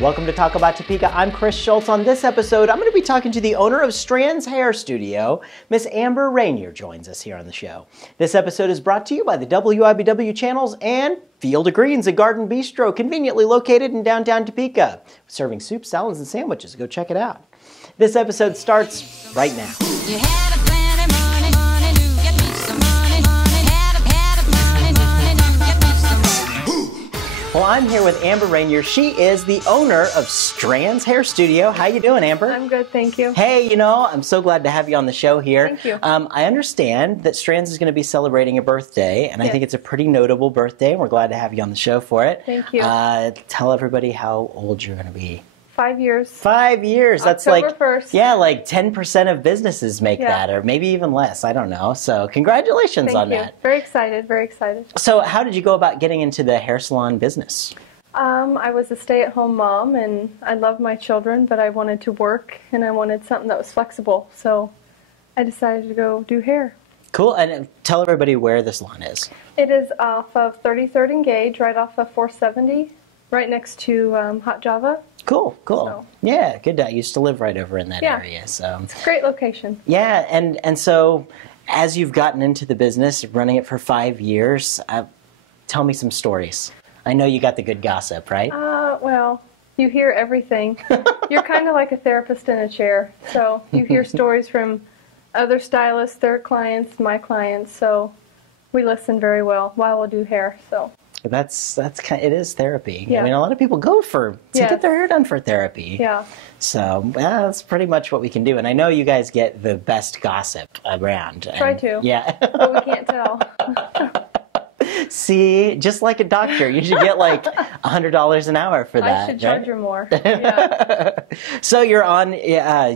Welcome to Talk About Topeka. I'm Chris Schultz. On this episode, I'm going to be talking to the owner of Strandz Hair Studio. Miss Amber Renyer joins us here on the show. This episode is brought to you by the WIBW channels and Field of Greens, a garden bistro conveniently located in downtown Topeka, serving soup, salads, and sandwiches. Go check it out. This episode starts right now. Well, I'm here with Amber Renyer. She is the owner of Strandz Hair Studio. How you doing, Amber? I'm good, thank you. Hey, you know, I'm so glad to have you on the show here. Thank you. I understand that Strandz is going to be celebrating a birthday, and I think it's a pretty notable birthday, and we're glad to have you on the show for it. Thank you. Tell everybody how old you're going to be. 5 years. 5 years. That's October like 1st. Yeah, like 10% of businesses make that, or maybe even less. I don't know. So congratulations on that. Very excited, very excited. So how did you go about getting into the hair salon business? I was a stay-at-home mom, and I love my children, but I wanted to work, and I wanted something that was flexible. So I decided to go do hair. Cool. And tell everybody where the salon is. It is off of 33rd and Gage, right off of 470, right next to Hot Java. Cool, cool. So, yeah, good. I used to live right over in that area. So it's a great location. Yeah, and so as you've gotten into the business, running it for 5 years, tell me some stories. I know you got the good gossip, right? Well, you hear everything. You're kind of like a therapist in a chair. So you hear stories from other stylists, their clients, my clients. So we listen very well while we do hair. So that's kind of, it is therapy. Yeah. I mean, a lot of people go to get their hair done for therapy. Yeah. So that's pretty much what we can do. And I know you guys get the best gossip around. Try to. Yeah. But we can't tell. See, just like a doctor, you should get like $100 an hour for that. I should charge you more. So you're on.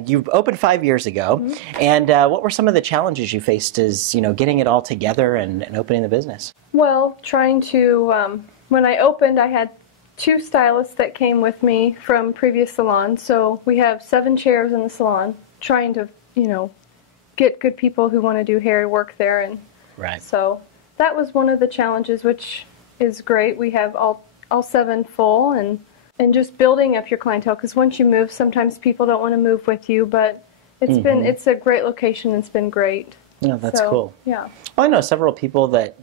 You opened 5 years ago, and what were some of the challenges you faced as getting it all together and opening the business? Well, trying to. When I opened, I had 2 stylists that came with me from previous salons. So we have 7 chairs in the salon. Trying to get good people who want to do hair work there, and so. That was one of the challenges, which is great. We have all 7 full, and just building up your clientele, because once you move, sometimes people don't want to move with you, but it's a great location, and it's been great. Yeah, that's cool. Yeah. Well, I know several people that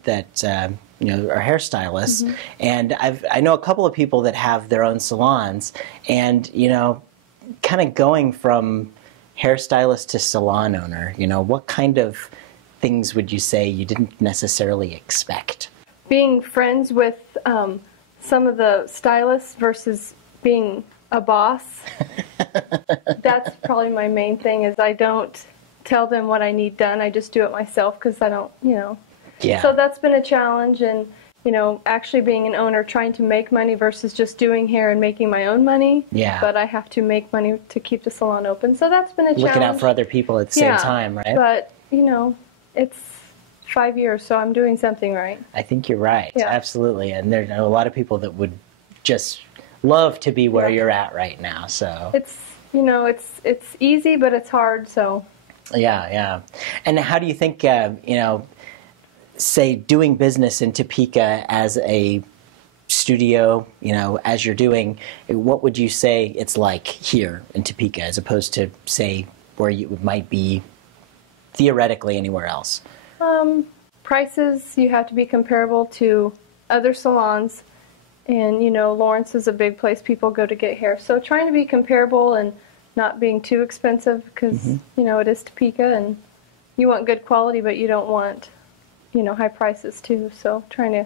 are hairstylists, and I know a couple of people that have their own salons, and kind of going from hairstylist to salon owner, what kind of things would you say you didn't necessarily expect? Being friends with some of the stylists versus being a boss, that's probably my main thing, is I don't tell them what I need done. I just do it myself because I don't, Yeah. So that's been a challenge, and, actually being an owner, trying to make money versus just doing hair and making my own money. Yeah. But I have to make money to keep the salon open. So that's been a challenge. Looking out for other people at the same time, right? But, it's 5 years, so I'm doing something right. I think you're right. Yeah. Absolutely. And there are a lot of people that would just love to be where you're at right now. So it's it's easy, but it's hard. So yeah. And how do you think say doing business in Topeka as a studio, as you're doing, what would you say it's like here in Topeka as opposed to say where you might be theoretically anywhere else? Prices, you have to be comparable to other salons, and Lawrence is a big place people go to get hair, so trying to be comparable and not being too expensive, because it is Topeka, and you want good quality, but you don't want high prices too, so trying to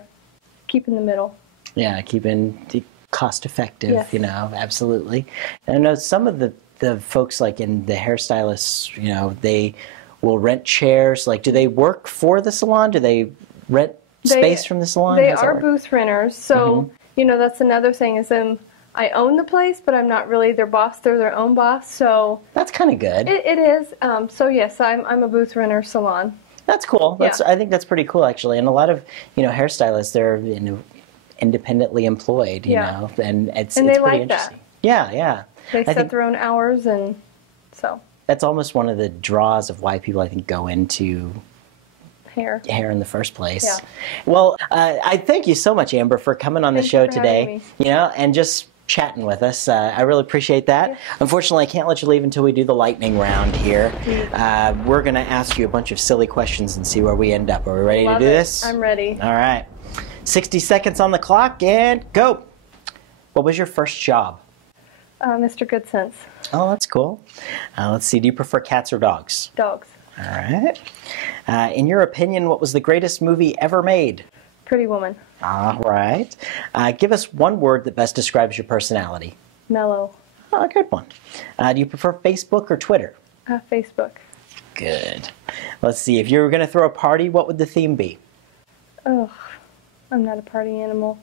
keep in the middle. Yeah, keeping the cost effective. Absolutely. And I know some of the folks like in the hairstylists, they will rent chairs. Like, do they work for the salon? Do they rent space from the salon? They are booth renters. So, that's another thing, is I own the place, but I'm not really their boss. They're their own boss. So that's kind of good. It is. So yes, I'm a booth renter salon. That's cool. I think that's pretty cool, actually. And a lot of, hairstylists, they're independently employed, and it's they pretty like interesting. That. Yeah. They set their own hours, and so. That's almost one of the draws of why people, I think, go into hair in the first place. Yeah. Well, I thank you so much, Amber, for coming on the show today. And just chatting with us. I really appreciate that. Yeah. Unfortunately, I can't let you leave until we do the lightning round here. We're going to ask you a bunch of silly questions and see where we end up. Are we ready to do this? I'm ready. All right. 60 seconds on the clock and go. What was your first job? Mr. Good Sense. Oh, that's cool. Let's see. Do you prefer cats or dogs? Dogs. All right. In your opinion, what was the greatest movie ever made? Pretty Woman. All right. Give us one word that best describes your personality. Mellow. Oh, good one. Do you prefer Facebook or Twitter? Facebook. Good. Let's see. If you were going to throw a party, what would the theme be? Ugh, I'm not a party animal.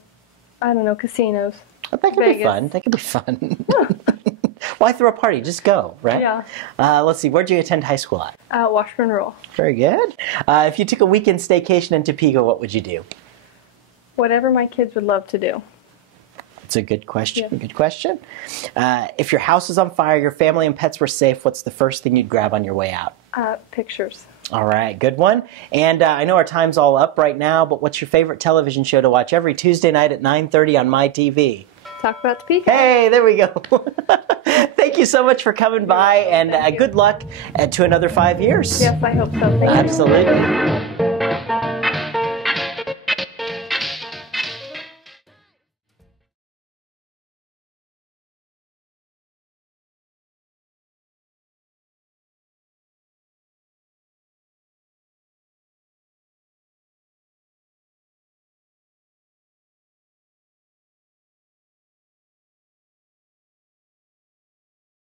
I don't know, casinos. Well, that could be fun. That could be fun. Why throw a party? Just go, right? Yeah. Let's see. Where'd you attend high school at? Washburn Rural. Very good. If you took a weekend staycation in Topeka, what would you do? Whatever my kids would love to do. That's a good question. Yeah. Good question. If your house is on fire, your family and pets were safe, what's the first thing you'd grab on your way out? Pictures. All right, good one. And I know our time's all up right now, but what's your favorite television show to watch every Tuesday night at 9:30 on my TV? Talk about Topeka. Hey, there we go. Thank you so much for coming by, and good luck to another 5 years. Yes, I hope so. Thank you. Absolutely.